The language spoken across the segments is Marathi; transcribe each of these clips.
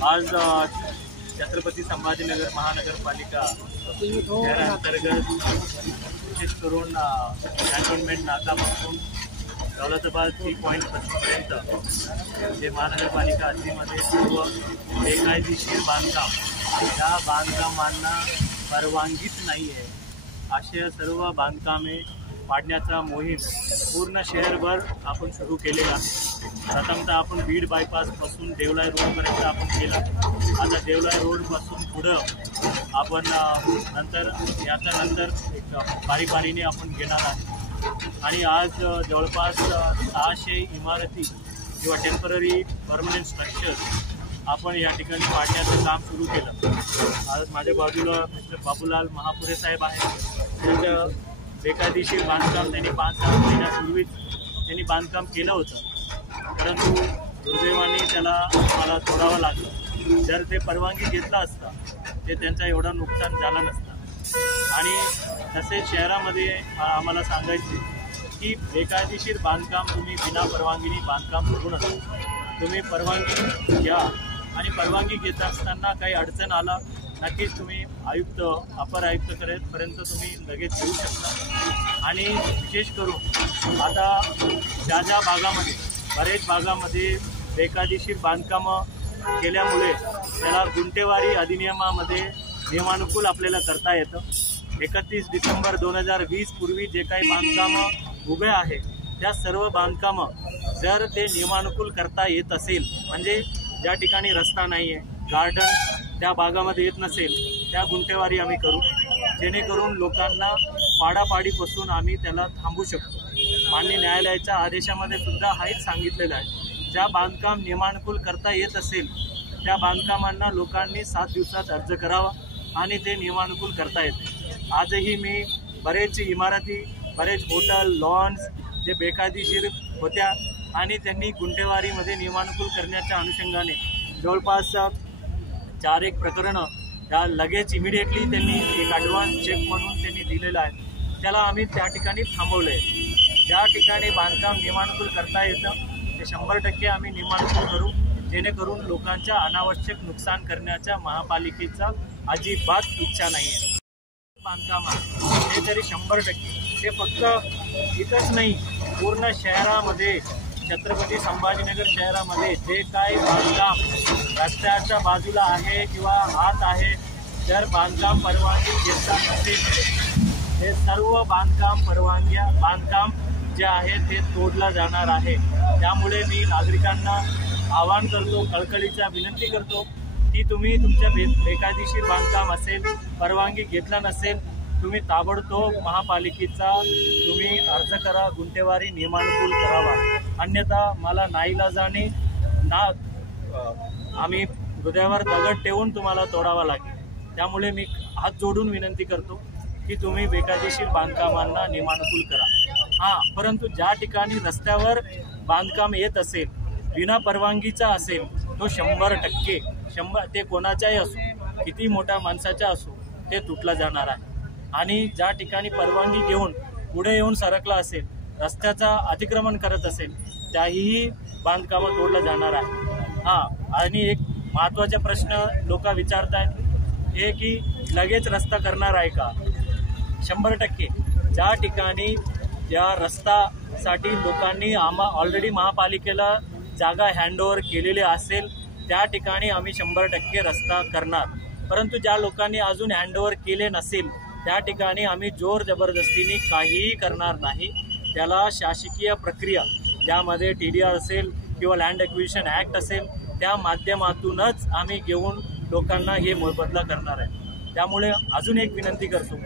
आज छत्रपती संभाजीनगर महानगरपालिका शहरांतर्गत विशेष करून कॅन्टोन्मेंट नाकापासून दौलताबाद टी पॉईंट पर्यंत जे महानगरपालिका हद्दीमध्ये सर्व बेकायदेशीर बांधकाम त्या बांधकामांना परवानगीच नाही आहे असे सर्व बांधकामे पाडण्याचा मोहीम पूर्ण शहरभर आपण सुरू केलेला आहे। प्रथमतः आपण बीड बायपासपासून देवलाई रोडपर्यंत आपण केलं। आता देवलाई रोडपासून पुढं आपण याच्यानंतर एक बारीबारीने आपण घेणार आहे आणि आज जवळपास 600 इमारती किंवा टेम्पररी परमनंट स्ट्रक्चर आपण या ठिकाणी पाडण्याचं काम सुरू केलं। आज माझ्या बाजूला मिस्टर बाबूलाल महापुरे साहेब आहेत। बेकायदेशीर बांधकाम त्यांनी 5-7 महिन्यापूर्वीच त्यांनी बांधकाम केलं होतं, परंतु दुर्दैवाने त्याला मला तोडावं लागलं। जर ते परवानगी घेतला असता ते त्यांचा एवढा नुकसान झाला नसता। आणि तसेच शहरामध्ये आम्हाला सांगायचे की बेकायदेशीर बांधकाम तुम्ही बिना परवानगीने बांधकाम करू नका, तुम्ही परवानगी घ्या आणि परवानगी घेत असताना काही अडचण आला नक्कीच तुम्ही आयुक्त अपर आयुक्तपर्यंत तुम्ही लगेच येऊ शकता। आणि विशेष करून आता ज्या भागामध्ये बरेच भागामध्ये बेकायदेशीर बांधकामं केल्यामुळे त्याला गुंठेवारी अधिनियमामध्ये नियमानुकूल आपल्याला करता येतं। 31 डिसेंबर 2020 पूर्वी जे काही बांधकामं उभे आहे त्या सर्व बांधकामं जर ते नियमानुकूल करता येत असेल, म्हणजे ज्या ठिकाणी रस्ता नाही आहे, गार्डन त्या भागामध्ये येत नसेल, त्या गुंठेवारी आम्ही करू, जेणेकरून लोकांना पाडापाडीपासून आम्ही त्याला थांबू शकतो। मान्य न्यायालयाच्या आदेशामध्ये सुद्धा हेच सांगितलेलं आहे, ज्या बांधकाम नियमानुकूल करता येत असेल त्या बांधकामांना लोकांनी 7 दिवसात अर्ज करावा आणि ते नियमानुकूल करता येते। आजही मी बरेच इमारती, बरेच हॉटेल, लॉन्स जे बेकायदेशीर होत्या आणि त्यांनी गुंठेवारीमध्ये नियमानुकूल करण्याच्या अनुषंगाने जवळपास 4-1 प्रकरणं त्या लगेच इमिडिएटली त्यांनी एक ॲडव्हान्स चेक म्हणून त्यांनी दिलेलं आहे, त्याला आम्ही त्या ठिकाणी थांबवलं आहे। ज्या ठिकाणी बांधकाम नियमानुकूल करता येतं ते 100% आम्ही नियमानुकूल करू, जेणेकरून लोकांच्या अनावश्यक नुकसान करण्याच्या महापालिकेचा अजिबात इच्छा नाही आहे। बांधकाम हे तरी 100%, ते फक्त इथंच नाही पूर्ण शहरामध्ये छत्रपती संभाजीनगर शहरामध्ये जे काही बांधकाम रस्त्याच्या बाजूला आहे किंवा आत आहे, जर बांधकाम परवानगी घेतला नसेल हे सर्व बांधकाम जे आहे ते तोडलं जाणार आहे। त्यामुळे मी नागरिकांना आवाहन करतो, कळकळीचा विनंती करतो की तुम्ही तुमच्या बेकायदेशीर बांधकाम असेल, परवानगी घेतला नसेल, तुम्ही ताबडतोब महापालिकेचा तुम्ही अर्ज करा, गुंठेवारी नियमानुकूल करावा, अन्यथा मला नाईलाजाने आम्ही हृदयावर दगड ठेवून तुम्हाला तोडावा लागेल। त्यामुळे मी हात जोडून विनंती करतो की तुम्ही बेकायदेशीर बांधकामांना नियमानुकूल करा। परंतु ज्या ठिकाणी रस्त्यावर बांधकाम येत असेल, बिना परवानगीचा असेल, तो 100% ते कोणाचाही असो, किती मोठ्या माणसाचा असो, ते तुटला जाणार आहे। आणि ज्या ठिकाणी परवानगी घेऊन पुढे येऊन सरकला असेल, रस्त्याचा अतिक्रमण करत असेल, त्याही बांधकामं तोडलं जाणार आहे। आणि एक महत्त्वाचा प्रश्न लोक विचारत आहेत हे की लगेच रस्ता करणार आहे का? 100% ज्या ठिकाणी या रस्त्यासाठी लोकांनी ऑलरेडी महापालिकेला जागा हँडओव्हर केलेली असेल त्या ठिकाणी आम्ही 100% रस्ता करणार। परंतु ज्या लोकांनी अजून हँडओव्हर केले नसेल त्या ठिकाणी आम्ही जोर जबरदस्तीने काहीही करणार नाही। त्याला शासकीय प्रक्रिया ज्यामध्ये TDR असेल किंवा लँड ॲक्विजिशन ॲक्ट असेल त्या माध्यमातूनच आम्ही घेऊन लोकांना हे मोबदला करणार आहे। त्यामुळे अजून एक विनंती करतो,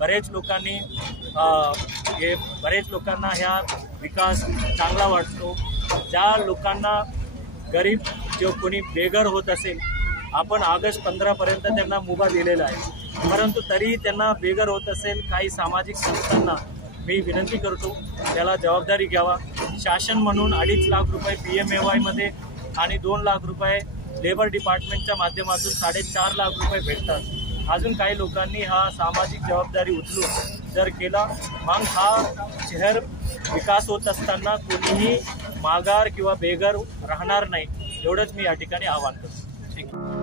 बरेच लोकांना ह्या विकास चांगला वाटतो, ज्या लोकांना गरीब जो कोणी बेघर होत असेल, आपण ऑगस्ट 15पर्यंत त्यांना मुभा दिलेला आहे, परंतु तरी त्यांना बेघर होत असेल, काही सामाजिक संस्थांना मी विनंती करतो त्याला जबाबदारी घ्यावा। शासन म्हणून 2.5 लाख रुपये PMAY आणि 2 लाख रुपये लेबर डिपार्टमेंटच्या माध्यमातून 4.5 लाख रुपये भेटतात। अजून काही लोकांनी हा सामाजिक जबाबदारी उचलून जर केला, मग हा शहर विकास होत असताना कोणीही माघार किंवा बेघर राहणार नाही, एवढंच मी या ठिकाणी आवाहन करतो। थँक्यू.